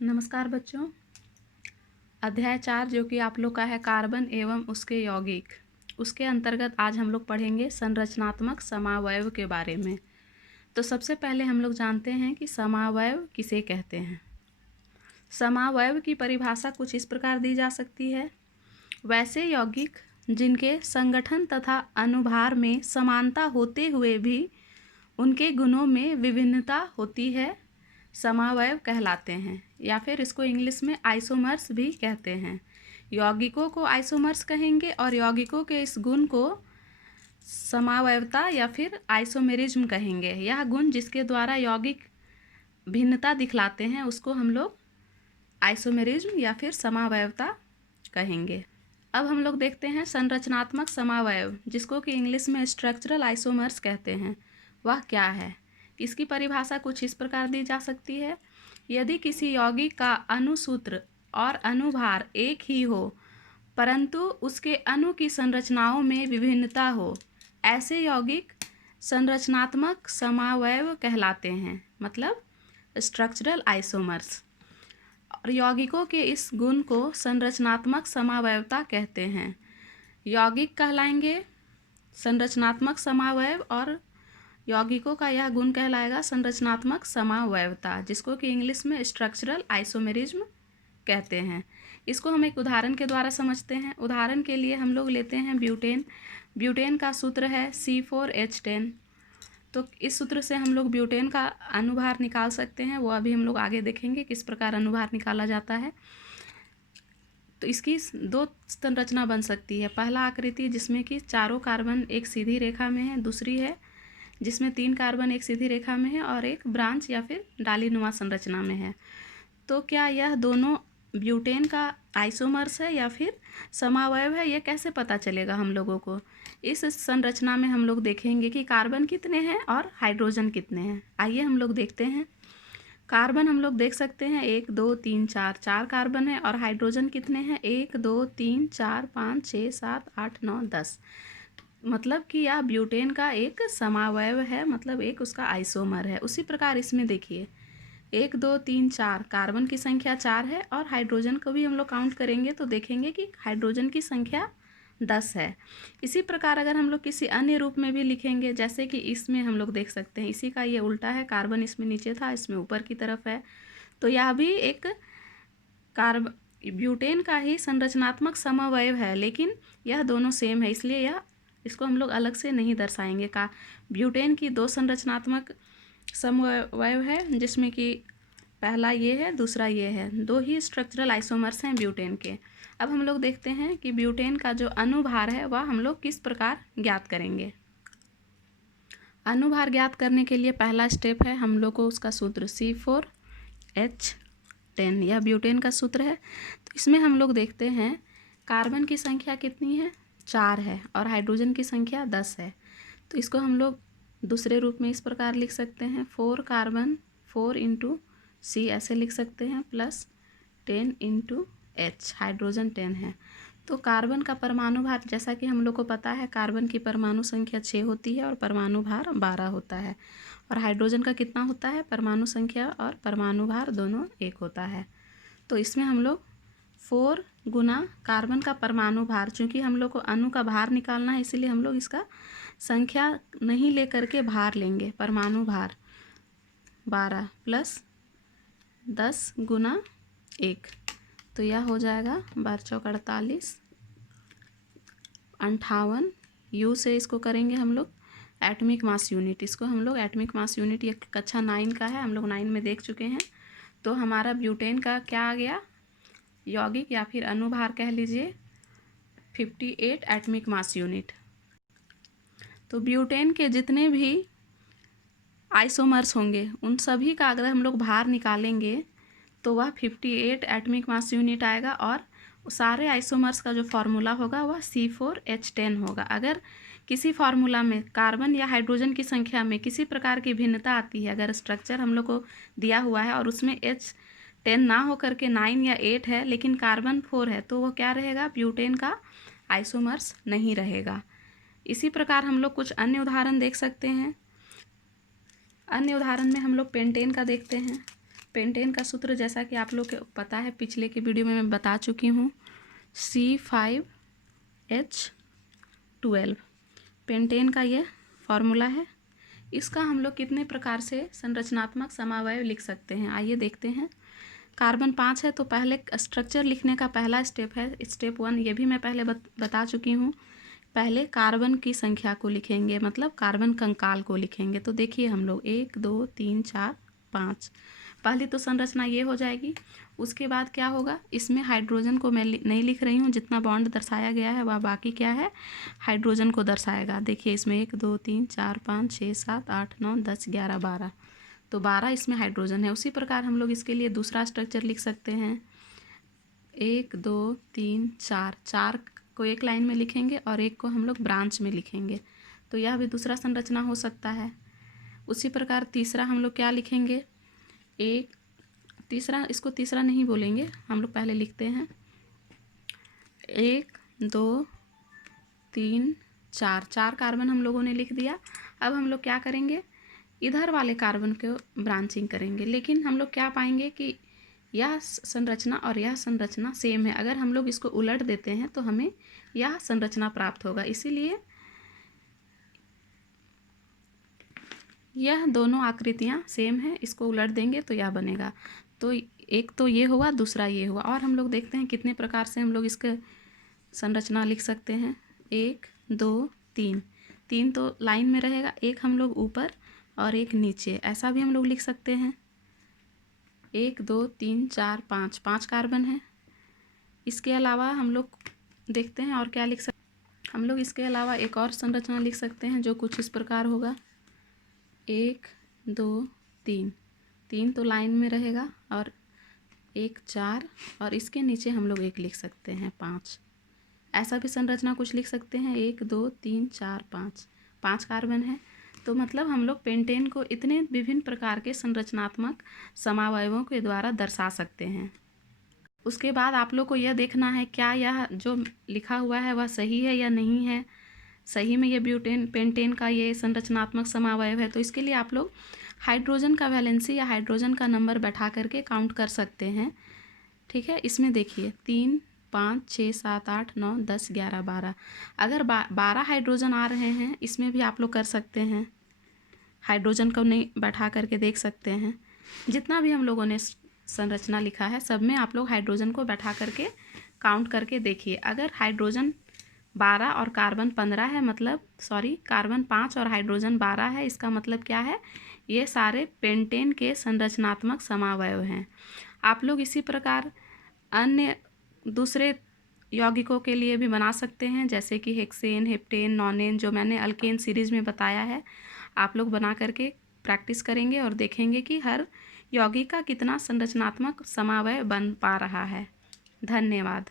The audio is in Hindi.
नमस्कार बच्चों। अध्याय 4 जो कि आप लोग का है कार्बन एवं उसके यौगिक, उसके अंतर्गत आज हम लोग पढ़ेंगे संरचनात्मक समावयव के बारे में। तो सबसे पहले हम लोग जानते हैं कि समावयव किसे कहते हैं। समावयव की परिभाषा कुछ इस प्रकार दी जा सकती है: वैसे यौगिक जिनके संगठन तथा अनुभार में समानता होते हुए भी उनके गुणों में विभिन्नता होती है, समावयव कहलाते हैं। या फिर इसको इंग्लिश में आइसोमर्स भी कहते हैं। यौगिकों को आइसोमर्स कहेंगे और यौगिकों के इस गुण को समावयवता या फिर आइसोमेरिज्म कहेंगे। यह गुण जिसके द्वारा यौगिक भिन्नता दिखलाते हैं उसको हम लोग आइसोमेरिज्म या फिर समावयवता कहेंगे। अब हम लोग देखते हैं संरचनात्मक समावयव, जिसको कि इंग्लिश में स्ट्रक्चरल आइसोमर्स कहते हैं, वह क्या है। इसकी परिभाषा कुछ इस प्रकार दी जा सकती है: यदि किसी यौगिक का अणुसूत्र और अनुभार एक ही हो परंतु उसके अणु की संरचनाओं में विभिन्नता हो, ऐसे यौगिक संरचनात्मक समावयव कहलाते हैं, मतलब स्ट्रक्चरल आइसोमर्स। और यौगिकों के इस गुण को संरचनात्मक समावयवता कहते हैं। यौगिक कहलाएंगे संरचनात्मक समावयव और यौगिकों का यह गुण कहलाएगा संरचनात्मक समावयवता, जिसको कि इंग्लिश में स्ट्रक्चरल आइसोमेरिज्म कहते हैं। इसको हम एक उदाहरण के द्वारा समझते हैं। उदाहरण के लिए हम लोग लेते हैं ब्यूटेन। ब्यूटेन का सूत्र है C4H10। तो इस सूत्र से हम लोग ब्यूटेन का अनुभार निकाल सकते हैं। वो अभी हम लोग आगे देखेंगे किस प्रकार अनुभार निकाला जाता है। तो इसकी दो संरचना बन सकती है। पहला आकृति जिसमें कि चारों कार्बन एक सीधी रेखा में है, दूसरी है जिसमें 3 कार्बन एक सीधी रेखा में है और एक ब्रांच या फिर डालीनुमा संरचना में है। तो क्या यह दोनों ब्यूटेन का आइसोमर्स है या फिर समावयव है, ये कैसे पता चलेगा हम लोगों को? इस संरचना में हम लोग देखेंगे कि कार्बन कितने हैं और हाइड्रोजन कितने हैं। आइए हम लोग देखते हैं। कार्बन हम लोग देख सकते हैं 1 2 3 4 4 कार्बन है और हाइड्रोजन कितने हैं 1 2 3 4 5 6 7 8 9 10। मतलब कि यह ब्यूटेन का एक समावयव है, मतलब एक उसका आइसोमर है। उसी प्रकार इसमें देखिए 1 2 3 4 कार्बन की संख्या 4 है और हाइड्रोजन को भी हम लोग काउंट करेंगे तो देखेंगे कि हाइड्रोजन की संख्या 10 है। इसी प्रकार अगर हम लोग किसी अन्य रूप में भी लिखेंगे, जैसे कि इसमें हम लोग देख सकते हैं इसी का ये उल्टा है, कार्बन इसमें नीचे था, इसमें ऊपर की तरफ है। तो यह भी एक ब्यूटेन का ही संरचनात्मक समवयव है, लेकिन यह दोनों सेम है, इसलिए यह इसको हम लोग अलग से नहीं दर्शाएंगे। का ब्यूटेन की 2 संरचनात्मक समवयव है, जिसमें कि पहला ये है, दूसरा ये है। 2 ही स्ट्रक्चरल आइसोमर्स हैं ब्यूटेन के। अब हम लोग देखते हैं कि ब्यूटेन का जो अनुभार है वह हम लोग किस प्रकार ज्ञात करेंगे। अनुभार ज्ञात करने के लिए पहला स्टेप है हम लोग को उसका सूत्र C4H10, यह ब्यूटेन का सूत्र है। तो इसमें हम लोग देखते हैं कार्बन की संख्या कितनी है, 4 है और हाइड्रोजन की संख्या 10 है। तो इसको हम लोग दूसरे रूप में इस प्रकार लिख सकते हैं 4 कार्बन 4 इंटू C ऐसे लिख सकते हैं, प्लस 10 इंटू H, हाइड्रोजन 10 है। तो कार्बन का परमाणु भार, जैसा कि हम लोग को पता है कार्बन की परमाणु संख्या 6 होती है और परमाणु भार 12 होता है। और हाइड्रोजन का कितना होता है, परमाणु संख्या और परमाणु भार दोनों 1 होता है। तो इसमें हम लोग 4 गुना कार्बन का परमाणु भार, चूँकि हम लोग को अणु का भार निकालना है इसीलिए हम लोग इसका संख्या नहीं लेकर के भार लेंगे। परमाणु भार 12 प्लस 10 गुना 1, तो यह हो जाएगा 12 चौक 48, 58 यू से इसको करेंगे हम लोग एटॉमिक मास यूनिट। इसको हम लोग एटॉमिक मास यूनिट, ये कक्षा 9 का है, हम लोग 9 में देख चुके हैं। तो हमारा ब्यूटेन का क्या आ गया, यौगिक या फिर अनुभार कह लीजिए 58 एटॉमिक मास यूनिट। तो ब्यूटेन के जितने भी आइसोमर्स होंगे उन सभी का अगर हम लोग भार निकालेंगे तो वह 58 एटॉमिक मास यूनिट आएगा और सारे आइसोमर्स का जो फार्मूला होगा वह C4H10 होगा। अगर किसी फार्मूला में कार्बन या हाइड्रोजन की संख्या में किसी प्रकार की भिन्नता आती है, अगर स्ट्रक्चर हम लोग को दिया हुआ है और उसमें H10 ना हो करके 9 या 8 है लेकिन कार्बन 4 है, तो वो क्या रहेगा, ब्यूटेन का आइसोमर्स नहीं रहेगा। इसी प्रकार हम लोग कुछ अन्य उदाहरण देख सकते हैं। अन्य उदाहरण में हम लोग पेंटेन का देखते हैं। पेंटेन का सूत्र जैसा कि आप लोग को पता है, पिछले के वीडियो में मैं बता चुकी हूँ, C5H12 पेंटेन का ये फॉर्मूला है। इसका हम लोग कितने प्रकार से संरचनात्मक समावयव लिख सकते हैं, आइए देखते हैं। कार्बन 5 है तो पहले स्ट्रक्चर लिखने का पहला स्टेप है स्टेप 1, ये भी मैं पहले बता चुकी हूँ। पहले कार्बन की संख्या को लिखेंगे, मतलब कार्बन कंकाल को लिखेंगे। तो देखिए हम लोग 1 2 3 4 5, पहली तो संरचना ये हो जाएगी। उसके बाद क्या होगा, इसमें हाइड्रोजन को मैं नहीं लिख रही हूँ, जितना बॉन्ड दर्शाया गया है वह बाकी क्या है, हाइड्रोजन को दर्शाएगा। देखिए इसमें 1 2 3 4 5 6 7 8 9 10 11 12, तो 12 इसमें हाइड्रोजन है। उसी प्रकार हम लोग इसके लिए दूसरा स्ट्रक्चर लिख सकते हैं, 1 2 3 4, 4 को एक लाइन में लिखेंगे और एक को हम लोग ब्रांच में लिखेंगे, तो यह भी दूसरा संरचना हो सकता है। उसी प्रकार तीसरा हम लोग क्या लिखेंगे, इसको तीसरा नहीं बोलेंगे, हम लोग पहले लिखते हैं 1 2 3 4, 4 कार्बन हम लोगों ने लिख दिया। अब हम लोग क्या करेंगे, इधर वाले कार्बन को ब्रांचिंग करेंगे, लेकिन हम लोग क्या पाएंगे कि यह संरचना और यह संरचना सेम है। अगर हम लोग इसको उलट देते हैं तो हमें यह संरचना प्राप्त होगा, इसीलिए यह दोनों आकृतियां सेम है, इसको उलट देंगे तो यह बनेगा। तो एक तो ये हुआ, दूसरा ये हुआ। और हम लोग देखते हैं कितने प्रकार से हम लोग इसके संरचना लिख सकते हैं, 1 2 3, 3 तो लाइन में रहेगा, एक हम लोग ऊपर और एक नीचे, ऐसा भी हम लोग लिख सकते हैं। 1 2 3 4 5, 5 कार्बन है। इसके अलावा हम लोग देखते हैं और क्या लिख सकते हैं, हम लोग इसके अलावा एक और संरचना लिख सकते हैं जो कुछ इस प्रकार होगा, 1 2 3, 3 तो लाइन में रहेगा और 1 4, और इसके नीचे हम लोग एक लिख सकते हैं 5, ऐसा भी संरचना कुछ लिख सकते हैं, 1 2 3 4 5, 5 कार्बन है। तो मतलब हम लोग पेंटेन को इतने विभिन्न प्रकार के संरचनात्मक समावयवों के द्वारा दर्शा सकते हैं। उसके बाद आप लोग को यह देखना है क्या यह जो लिखा हुआ है वह सही है या नहीं है, सही में ये पेंटेन का ये संरचनात्मक समावयव है। तो इसके लिए आप लोग हाइड्रोजन का वैलेंसी या हाइड्रोजन का नंबर बैठा करके काउंट कर सकते हैं, ठीक है। इसमें देखिए 3 5 6 7 8 9 10 11 12, अगर 12 हाइड्रोजन आ रहे हैं, इसमें भी आप लोग कर सकते हैं, हाइड्रोजन को नहीं बैठा करके देख सकते हैं। जितना भी हम लोगों ने संरचना लिखा है सब में आप लोग हाइड्रोजन को बैठा करके काउंट करके देखिए। अगर हाइड्रोजन 12 और कार्बन 15 है, मतलब कार्बन 5 और हाइड्रोजन 12 है, इसका मतलब क्या है, ये सारे पेंटेन के संरचनात्मक समावयव हैं। आप लोग इसी प्रकार अन्य दूसरे यौगिकों के लिए भी बना सकते हैं, जैसे कि हेक्सेन, हेप्टेन, नॉनेन, जो मैंने अल्केन सीरीज में बताया है। आप लोग बना करके प्रैक्टिस करेंगे और देखेंगे कि हर यौगिक का कितना संरचनात्मक समावयव बन पा रहा है। धन्यवाद।